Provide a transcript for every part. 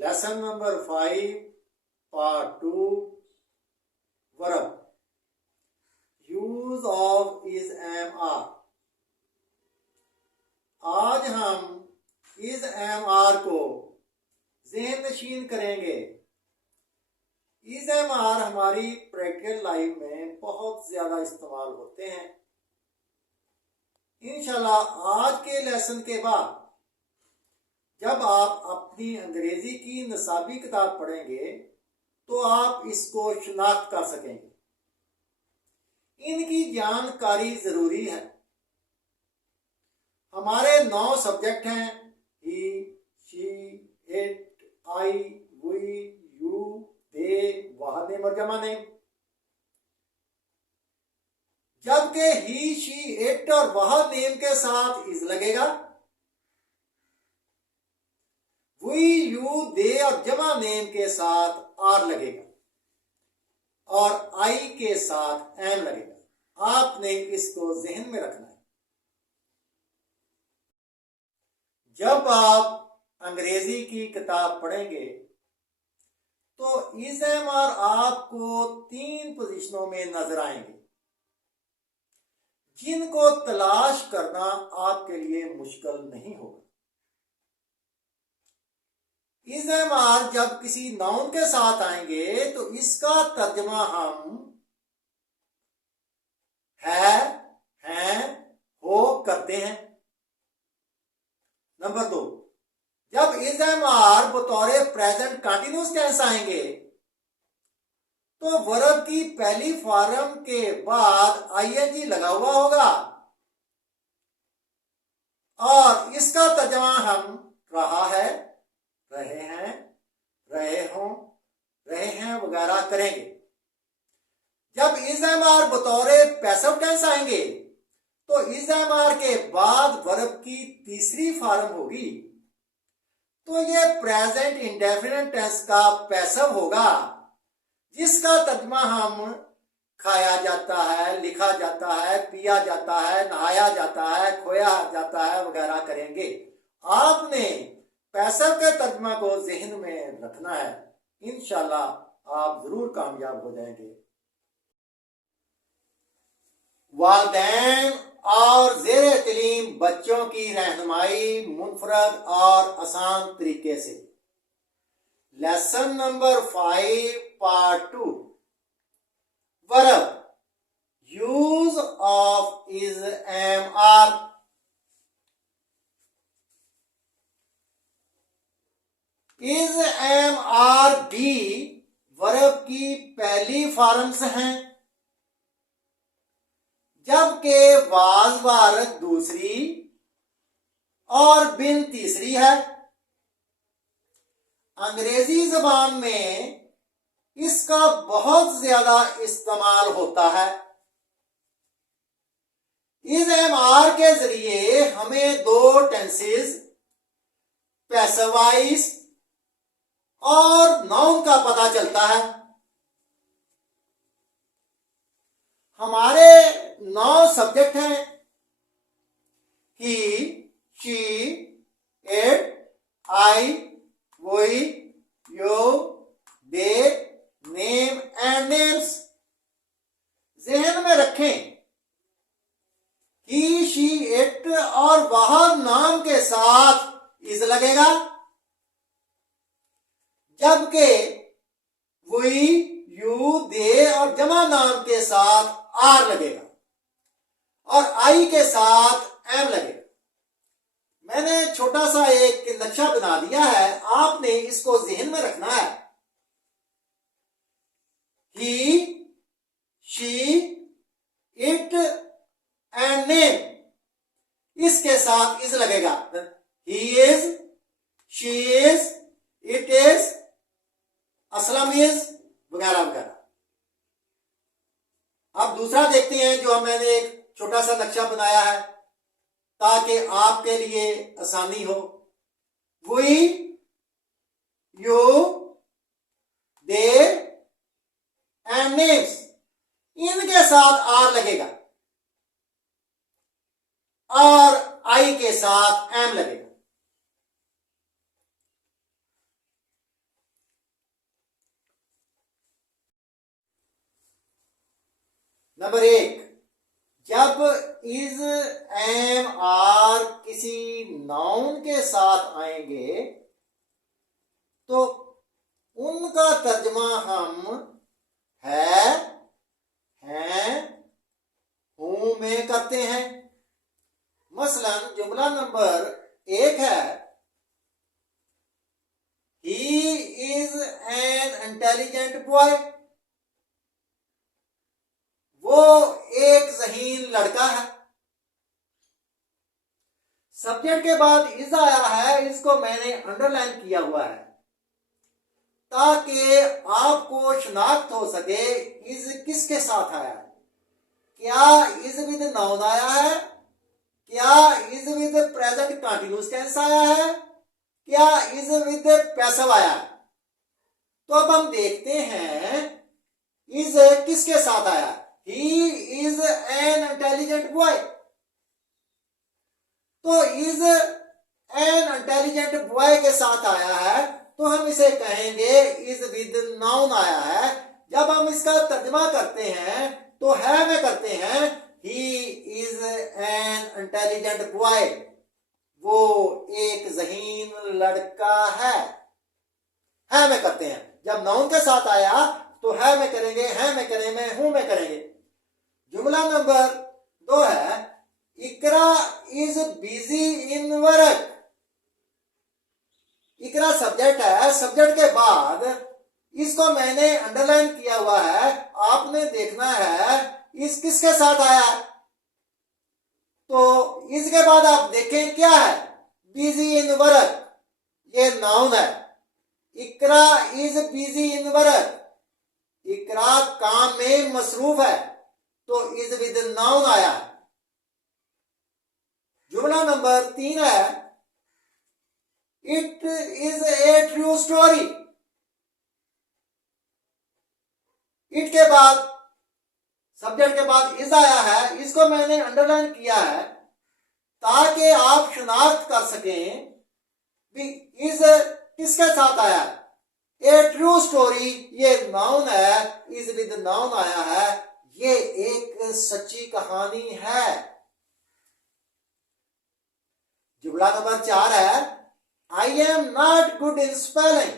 Lesson number 5 part 2 verb use of is am are. आज हम is am are को ज़हन नशीन करेंगे। इज एम आर हमारी प्रैक्टिकल लाइफ में बहुत ज़्यादा इस्तेमाल होते हैं। इंशाल्लाह आज के लेसन के बाद जब आप अपनी अंग्रेजी की निसाबी किताब पढ़ेंगे तो आप इसको शिनाख्त कर सकेंगे। इनकी जानकारी ज़रूरी है। हमारे 9 सब्जेक्ट हैं, he, she, it, I, we, you, they, वह नेम और जमा नेम। जबकि ही, शी, इट और वह नेम के साथ इज लगेगा, वी, यू, दे और जमा नेम के साथ आर लगेगा और आई के साथ एम लगेगा। आपने इसको जहन में रखना है। जब आप अंग्रेजी की किताब पढ़ेंगे तो इज एम आर आपको 3 पोजीशनों में नजर आएंगे जिनको तलाश करना आपके लिए मुश्किल नहीं होगा। इज एम आर जब किसी नाउन के साथ आएंगे तो इसका तर्जमा हम है, हैं, हो करते हैं। नंबर 2, जब इज एम आर बतौर प्रेजेंट कंटिन्यूअस टेंस आएंगे तो वर्ब की पहली फॉर्म के बाद आईएनजी लगा हुआ होगा और इसका तर्जमा हम रहा है, रहे हैं, रहे हों, रहे हैं वगैरह करेंगे। जब इज एम आर बतौर पैसिव टेंस आएंगे तो इज एम आर के बाद वर्ब की तीसरी फॉर्म होगी तो ये प्रेजेंट इंडेफिनिट टेंस का पैसिव होगा जिसका तर्जमा हम खाया जाता है, लिखा जाता है, पिया जाता है, नहाया जाता है, खोया जाता है वगैरह करेंगे। आपने पैसिव के तर्जमा को जहन में रखना है। इंशाल्लाह आप जरूर कामयाब हो जाएंगे। वालिदैन और ज़ेरे तालीम बच्चों की रहनुमाई मुनफरद और आसान तरीके से। Lesson number 5 part 2 verb use of is am are. Is am are भी वर्ब की पहली फॉर्म्स हैं जबकि वाज वार दूसरी और बिन तीसरी है। अंग्रेजी जबान में इसका बहुत ज्यादा इस्तेमाल होता है। इज एम आर के जरिए हमें 2 टेंसेस पैसिव वॉइस और नाउन का पता चलता है। हमारे 9 सब्जेक्ट हैं, he, she, it, I, we, you, they, name and names. जहन में रखें, ही, शी, इट और वह नाम के साथ इज लगेगा जबकि वी, यू, दे और जमा नाम के साथ आर लगेगा और आई के साथ एम लगेगा। मैंने छोटा सा एक नक्शा बना दिया है, आपने इसको जहन में रखना है। ही, शी, इट एंड नेम इसके साथ इज लगेगा। He is, she is, it is, Aslam is वगैरह वगैरह। अब दूसरा देखते हैं जो मैंने एक छोटा सा नक्शा बनाया है ताकि आपके लिए आसानी हो। We, you, they and names इनके साथ आर लगेगा और आई के साथ एम लगेगा। नंबर 1, जब इज, एम, आर किसी नाउन के साथ आएंगे तो उनका तर्जमा हम है, हैं, हूं में करते हैं। मसलन जुमला नंबर 1 है, he is an intelligent boy. वो एक ज़हीन लड़का है। सब्जेक्ट के बाद इज आया है, इसको मैंने अंडरलाइन किया हुआ है ताकि आपको शनाख्त हो सके इज किसके साथ आया है। क्या इज विद नाउन आया है, क्या is with present continuous tense आया है, क्या इज विद पैसिव आया है। तो अब हम देखते हैं इज किसके साथ आया। He is an intelligent boy, तो इज एन इंटेलिजेंट बॉय के साथ आया है तो हम इसे कहेंगे इज विद नाउन आया है। जब हम इसका तर्जमा करते हैं तो है में करते हैं, he is an intelligent boy, वो एक ज़हीन लड़का है में करते हैं। जब नाउन के साथ आया तो है में करेंगे, है में करेंगे, हूं में करेंगे। जुमला नंबर 2 है, Iqra is busy in work. Iqra subject है, सब्जेक्ट के बाद इसको मैंने अंडरलाइन किया हुआ है, आपने देखना है इस किसके साथ आया है। तो इसके बाद आप देखें क्या है, बिजी इन वर्क, ये नाउन है। Iqra is busy in work, इकरा काम में मसरूफ है तो इज विद नाउन आया है। जुमला नंबर 3 है, it is a true story. It के बाद सब्जेक्ट के बाद इज आया है, इसको मैंने अंडरलाइन किया है ताकि आप शनाख्त कर सकें इज किसके साथ आया है। ए ट्रू स्टोरी ये नाउन है, इज विद नाउन आया है, ये एक सच्ची कहानी है। जुमला नंबर 4 है, I am not good in spelling.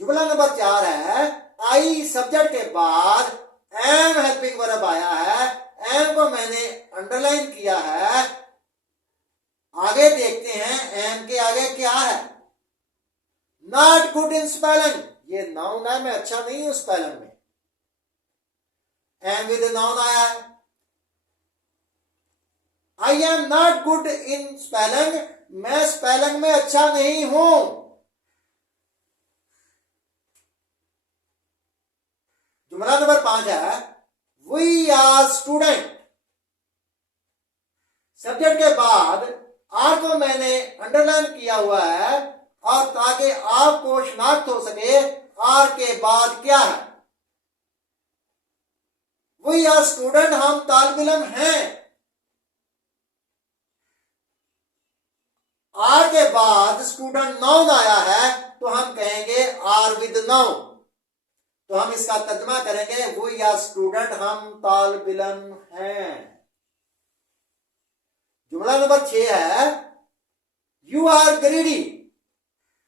जुमला नंबर 4 है, आई सब्जेक्ट के बाद एम हेल्पिंग वर्ब आया है, एम को मैंने अंडरलाइन किया है। आगे देखते हैं एम के आगे क्या है, नॉट गुड इन स्पेलिंग, ये नाउन है, मैं अच्छा नहीं हूं स्पेलिंग में, एम विद नाउन आया है। I am not good in spelling, मैं स्पेलिंग में अच्छा नहीं हूं। जुमला नंबर 5 है, वी आर स्टूडेंट। सब्जेक्ट के बाद आर को मैंने अंडरलाइन किया हुआ है और ताकि आपको शनाख्त हो सके आर के बाद क्या है, वी आर स्टूडेंट, हम तालिब इल्म हैं। आर के बाद स्टूडेंट नाउन आया है तो हम कहेंगे आर विद नाउन, तो हम इसका तर्जुमा करेंगे वी आर स्टूडेंट, हम तालिब इल्म हैं। जुमला नंबर 6 है, you are greedy.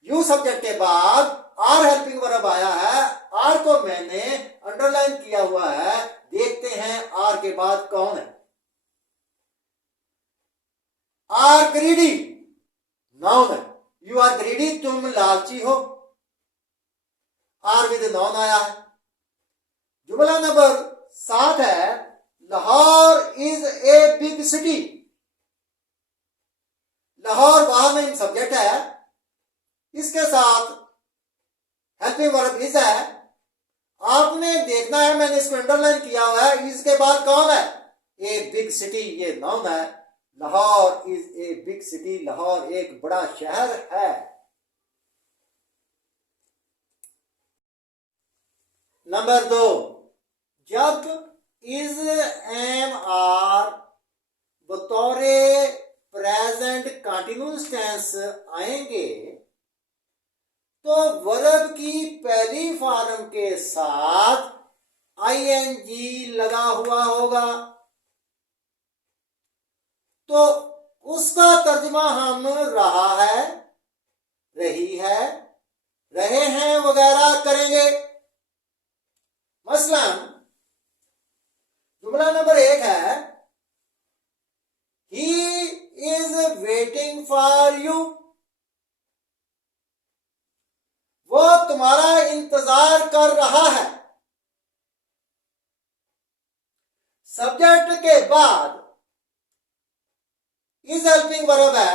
You subject के बाद आर हेल्पिंग वर्ब आया है, आर को मैंने अंडरलाइन किया हुआ है, देखते हैं आर के बाद कौन है। आर ग्रीडी नाउन है, यू आर ग्रीडी, तुम लालची हो, आर विद नाउन आया है। जुमला नंबर 7 है, Lahore is a big city. Lahore वहां में सब्जेक्ट है, इसके साथ हेल्पिंग वर्ब इज है। आपने देखना है, मैंने इसको अंडरलाइन किया हुआ है, इसके बाद कौन है, ए बिग सिटी, ये नाउन है। Lahore is a big city, Lahore एक बड़ा शहर है। नंबर 2, जब इज, एम, आर बतौरे प्रेजेंट कंटिन्यूअस टेंस आएंगे तो वर्ब की पहली फॉर्म के साथ आईएनजी लगा हुआ होगा तो उसका तर्जमा हम रहा है, रही है, रहे हैं वगैरह करेंगे। मसलन जुमला नंबर 1 है, ही इज वेटिंग फॉर यू, वो तुम्हारा इंतजार कर रहा है। सब्जेक्ट के बाद इज हेल्पिंग वर्ब है,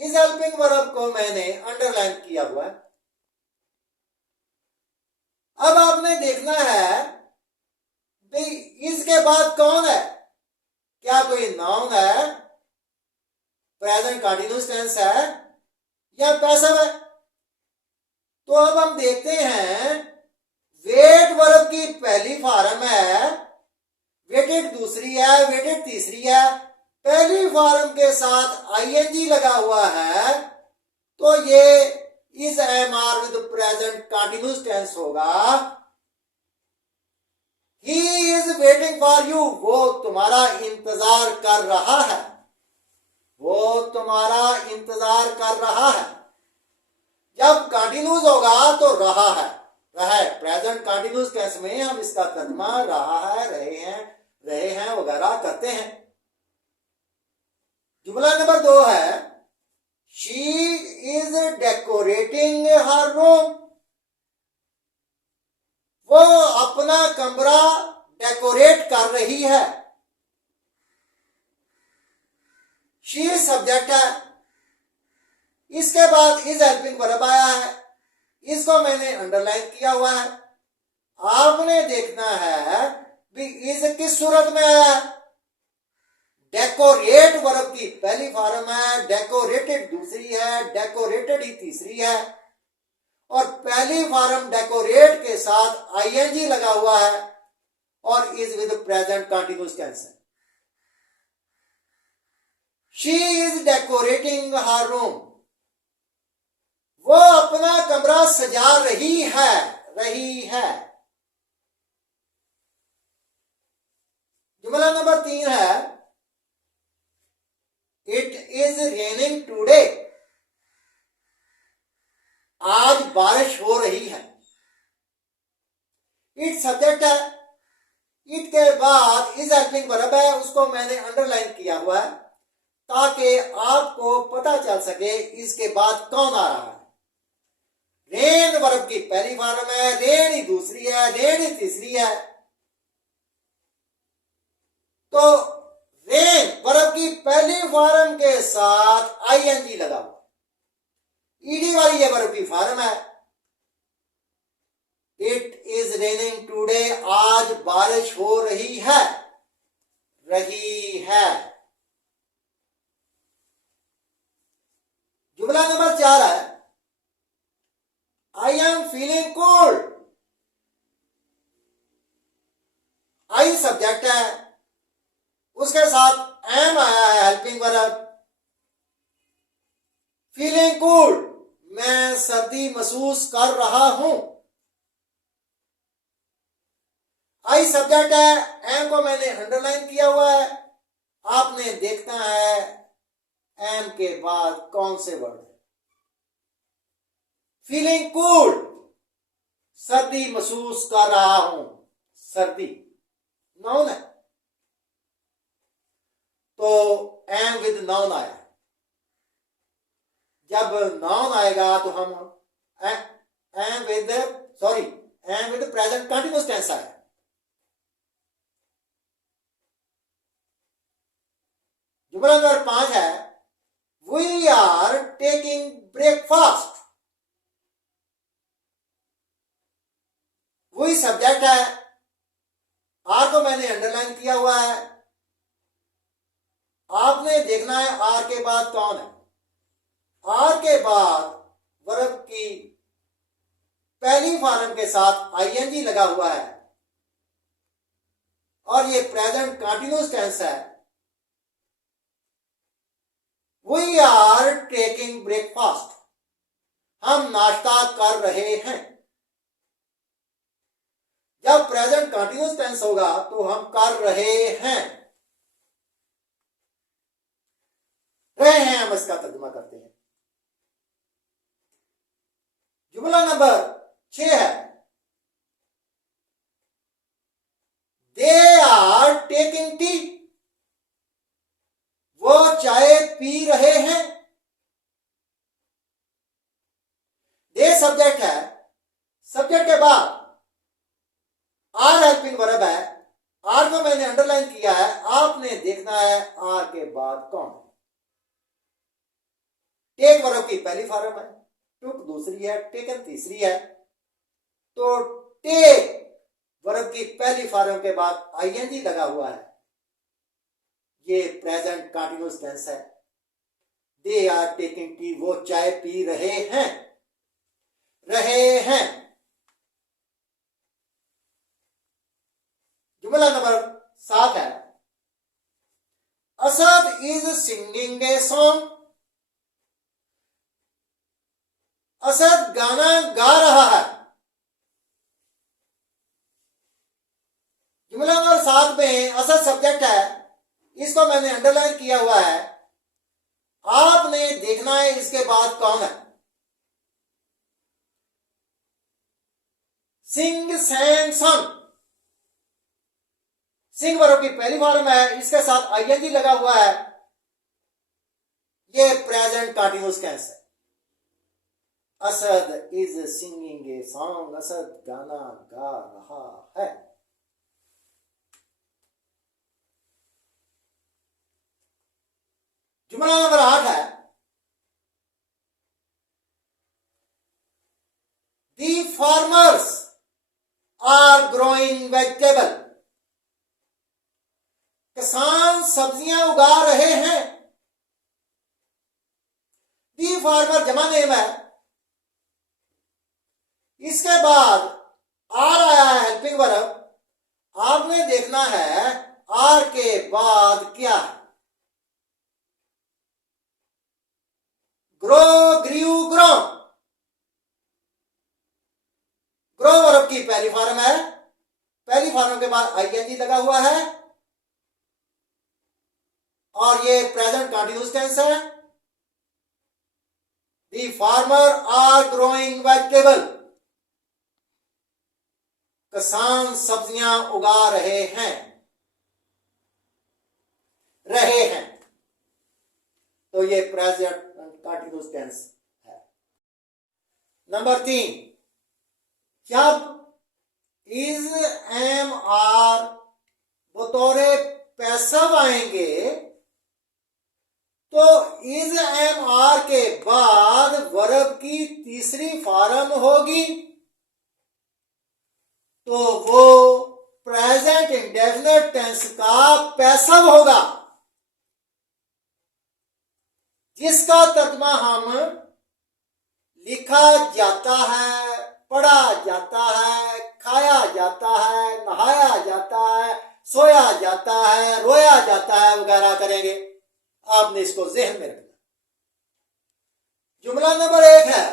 इज हेल्पिंग वर्ब को मैंने अंडरलाइन किया हुआ है। अब आपने देखना है भाई इसके बाद कौन है, क्या कोई नाउन है, प्रेजेंट कंटीन्यूअस टेंस है या पैसिव है। तो अब हम देखते हैं वेट वर्ब की पहली फॉर्म है, वेटेड दूसरी है, वेटेड तीसरी है, पहली फॉर्म के साथ आईएनजी लगा हुआ है तो ये is am are with present continuous tense होगा। He is waiting for you, वो तुम्हारा इंतजार कर रहा है, वो तुम्हारा इंतजार कर रहा है। जब कंटिन्यूस होगा तो रहा है, रहा है प्रेजेंट कंटिन्यूस टेंस में हम इसका तर्जुमा रहा है, रहे हैं वगैरह करते हैं। जुमला नंबर 2 है, she is decorating her room, वो अपना कमरा डेकोरेट कर रही है। शी सब्जेक्ट है, इसके बाद इज हेल्पिंग वर्ब आया है, इसको मैंने अंडरलाइन किया हुआ है। आपने देखना है भी इज किस सूरत में आया है। डेकोरेट वर्ब की पहली फॉर्म है, डेकोरेटेड दूसरी है, डेकोरेटेड ही तीसरी है और पहली फॉर्म डेकोरेट के साथ आईएनजी लगा हुआ है और is with present continuous tense है। She is decorating her room, वो अपना कमरा सजा रही है, रही है। जुमला नंबर 3 है, इट इज रेनिंग टुडे, आज बारिश हो रही है। इट सब्जेक्ट है, इट के बाद इज हेल्पिंग वर्ब है, उसको मैंने अंडरलाइन किया हुआ है ताकि आपको पता चल सके इसके बाद कौन आ रहा है। रेन वर्ब की पहली फॉर्म है, रेन ही दूसरी है, रेन ही तीसरी है। तो रेन वर्ब की पहली फॉर्म के साथ आईएनजी लगा हुआ, ईडी वाली ये वर्ब की फॉर्म है। इट इज रेनिंग टुडे, आज बारिश हो रही है, रही है। जुमला नंबर 4 है, I am feeling cold, I subject है, उसके साथ एम आया है हेल्पिंग वर्ब। फीलिंग कोल्ड, मैं सर्दी महसूस कर रहा हूं। आई सब्जेक्ट है, एम को मैंने अंडरलाइन किया हुआ है। आपने देखना है एम के बाद कौन से वर्ड। फीलिंग कोल्ड, सर्दी महसूस कर रहा हूं, सर्दी नाउन है तो एम विद नाउन आया। जब नाउन आएगा तो हम am with present continuous tense आया। जुमला नंबर 5 है, वी आर टेकिंग ब्रेकफास्ट, वही सब्जेक्ट है, आर को मैंने अंडरलाइन किया हुआ है। आपने देखना है आर के बाद कौन है। आर के बाद वर्ब की पहली फॉर्म के साथ आईएनजी लगा हुआ है और ये प्रेजेंट कंटीन्यूअस टेंस है। वी आर टेकिंग ब्रेकफास्ट, हम नाश्ता कर रहे हैं। जब प्रेजेंट कंटिन्यूअस टेंस होगा तो हम कर रहे हैं, हम इसका तर्जुमा करते हैं। जुमला नंबर 6 है, दे आर टेकिंग टी, वो चाय पी रहे हैं। दे सब्जेक्ट है, सब्जेक्ट के बाद आर हेल्पिंग वर्ब है, आर को मैंने अंडरलाइन किया है, आपने देखना है आर के बाद कौन है। टेक वर्ब की पहली फॉर्म है, टुक दूसरी है, टेकन तीसरी है। तो टेक वर्ब की पहली फॉर्म के बाद आईएनजी लगा हुआ है, ये प्रेजेंट कंटिन्यूअस टेंस है। दे आर टेकिंग टी, वो चाय पी रहे हैं, रहे हैं। जुमला नंबर 7 है, Asad is singing a song, Asad गाना गा रहा है। जुमला नंबर 7 में असद सब्जेक्ट है, इसको मैंने अंडरलाइन किया हुआ है, आपने देखना है इसके बाद कौन है। सिंग सैंग सॉन्ग, सिंग वर्ब की पहली फॉर्म है, इसके साथ आईएनजी लगा हुआ है, ये प्रेजेंट कंटिन्यूअस टेंस है। Asad is singing a song, Asad गाना गा रहा है। जुमला नंबर 8 है, the farmers are growing vegetable, किसान सब्जियां उगा रहे हैं। दी फार्मर जमा नेम है, इसके बाद आर आया है हेल्पिंग वर्ब, आपने देखना है आर के बाद क्या है। Grow, grew, grow, grow verb की पहली फॉर्म है, पहली फॉर्म के बाद आईएनजी लगा हुआ है और ये प्रेजेंट कंटिन्यूअस टेंस है। The farmer are growing vegetable, किसान सब्जियां उगा रहे हैं, रहे हैं। तो ये प्रेजेंट कंटिन्यूअस टेंस है। नंबर 3, जब इज एम आर बतौरे पैसिव आएंगे तो इज एम आर के बाद वर्ब की तीसरी फॉर्म होगी, तो वो प्रेजेंट इंडेफिनिट टेंस का पैसिव होगा, जिसका तर्जुमा हम लिखा जाता है, पढ़ा जाता है, खाया जाता है, नहाया जाता है, सोया जाता है, रोया जाता है वगैरह करेंगे। आपने इसको ज़हन में रखना। जुमला नंबर 1 है,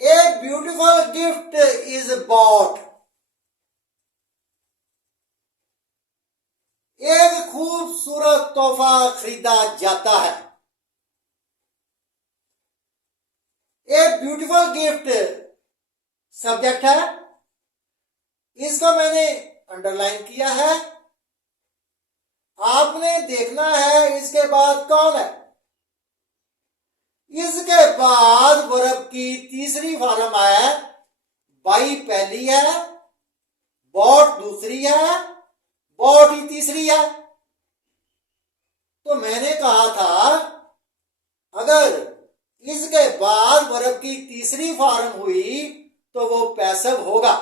a beautiful gift is bought, एक खूबसूरत तोहफा खरीदा जाता है। ए ब्यूटीफुल गिफ्ट सब्जेक्ट है, इसको मैंने अंडरलाइन किया है, आपने देखना है इसके बाद कौन है। इसके बाद वर्ब की तीसरी फॉर्म है, बाई पहली है, बॉट दूसरी है, बॉट ही तीसरी है। तो मैंने कहा था अगर इसके बाद वर्ब की तीसरी फॉर्म हुई तो वो पैसिव होगा।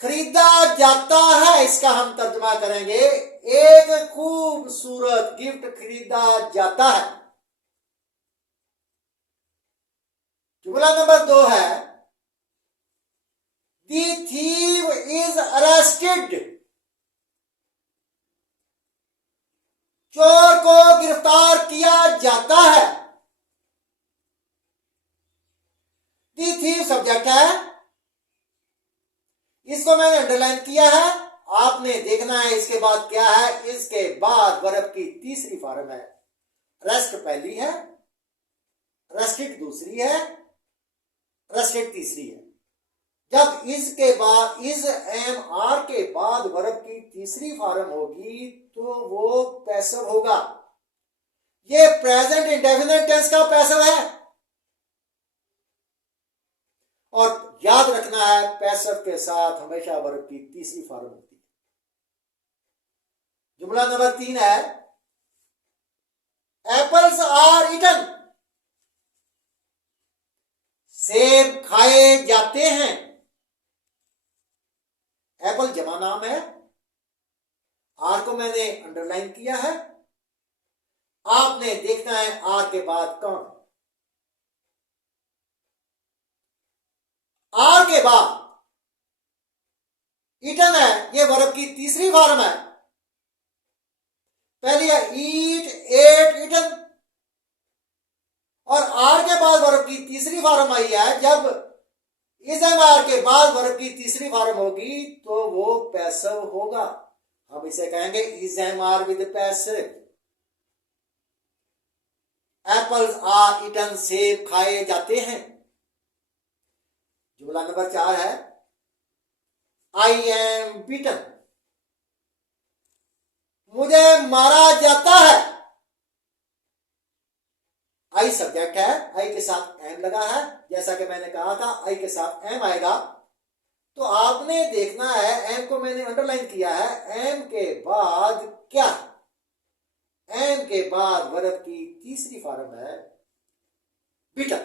खरीदा जाता है, इसका हम तर्जुमा करेंगे, एक खूबसूरत गिफ्ट खरीदा जाता है। जुमला नंबर 2 है, दी थीव इज अरेस्टेड, चोर को गिरफ्तार किया जाता है। दी थीव सब्जेक्ट है, इसको मैंने अंडरलाइन किया है। आपने देखना है इसके बाद क्या है। इसके बाद वर्ब की तीसरी फॉर्म है। रेस्ट पहली है, रेस्टेड दूसरी है, रेस्टेड तीसरी है। जब इसके बाद इज एम आर के बाद वर्ब की तीसरी फॉर्म होगी तो वो पैसिव होगा। ये प्रेजेंट इंडेफिनिट टेंस का पैसिव है। और याद रखना है पैसिव के साथ हमेशा वर्ब की तीसरी फॉर्म होती है। जुमला नंबर 3 है, एप्पल्स आर ईटन, सेब खाए जाते हैं। एप्पल जमा नाम है, आर को मैंने अंडरलाइन किया है। आपने देखना है आर के बाद कौन है। आर के बाद ईटन है, ये वर्ब की तीसरी फॉर्म है। पहली है ईट, एट, ईटन, और आर के बाद वर्ब की तीसरी फॉर्म आई है। जब इज एम आर के बाद वर्ब की तीसरी फॉर्म होगी तो वो पैसिव होगा। हम इसे कहेंगे is am are with passive. Apples are eaten, सेब खाए जाते हैं। जुमला नंबर 4 है, आई एम बीटन, मुझे मारा जाता है। आई सब्जेक्ट है, आई के साथ एम लगा है। जैसा कि मैंने कहा था आई के साथ एम आएगा। तो आपने देखना है, एम को मैंने अंडरलाइन किया है। एम के बाद क्या? एम के बाद वर्ब की तीसरी फॉर्म है बीटन।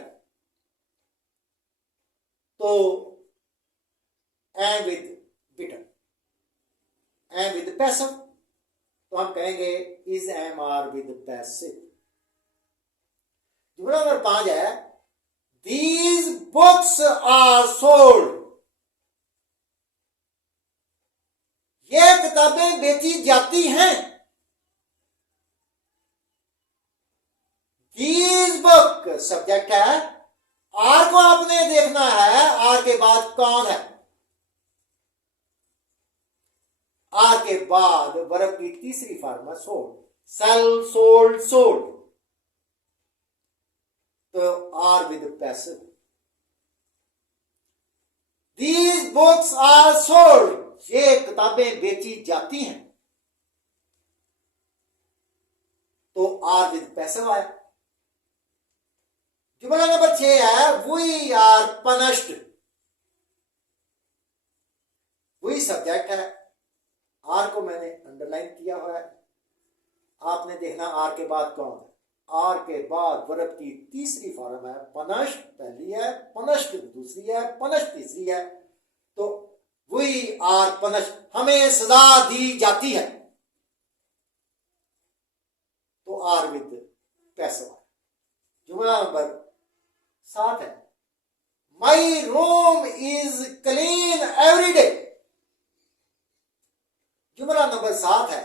तो am with beaten, am with passive, तो हम कहेंगे is am are with passive. जुमला नंबर 5 है, दीज बुक्स आर सोल्ड, ये किताबें बेची जाती हैं। दीज बुक सब्जेक्ट है, आर को आपने देखना है, आर के बाद कौन है। आर के बाद वर्ब की तीसरी फॉर्म है सोल्ड, सेल, सोल्ड, सोल्ड, तो are with passive. These books are sold, ये किताबें बेची जाती हैं, तो आर विद पैसिव आया। जुमला नंबर 6 है, we are punished, we subject है, आर को मैंने अंडरलाइन किया हुआ है। आपने देखना आर के बाद कौन है। आर के बाद वर्ब की तीसरी फॉर्म है पनिश्ड, पहली है, पनिश्ड दूसरी है, पनिश्ड तीसरी है। तो वी आर पनिश्ड, हमें सजा दी जाती है, तो आर विद पैसिव। जुमला नंबर 7 है, my room is clean every day. जुमला नंबर 7 है,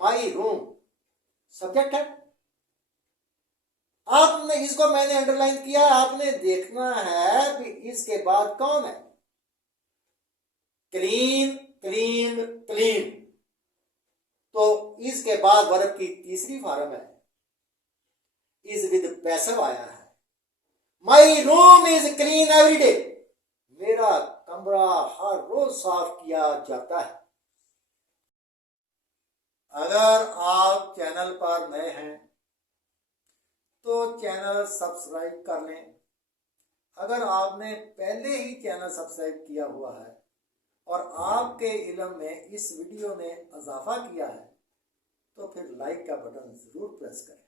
माई रूम सब्जेक्ट है। आपने इसको मैंने अंडरलाइन किया। आपने देखना है कि इसके बाद कौन है। क्लीन, क्लीन, क्लीन, तो इसके बाद वर्ब की तीसरी फॉर्म है इज विद पैसिव आया है। My room is clean every day, मेरा कमरा हर रोज साफ किया जाता है। अगर आप चैनल पर नए हैं तो चैनल सब्सक्राइब कर लें। अगर आपने पहले ही चैनल सब्सक्राइब किया हुआ है और आपके इल्म में इस वीडियो ने इजाफा किया है तो फिर लाइक का बटन जरूर प्रेस करें।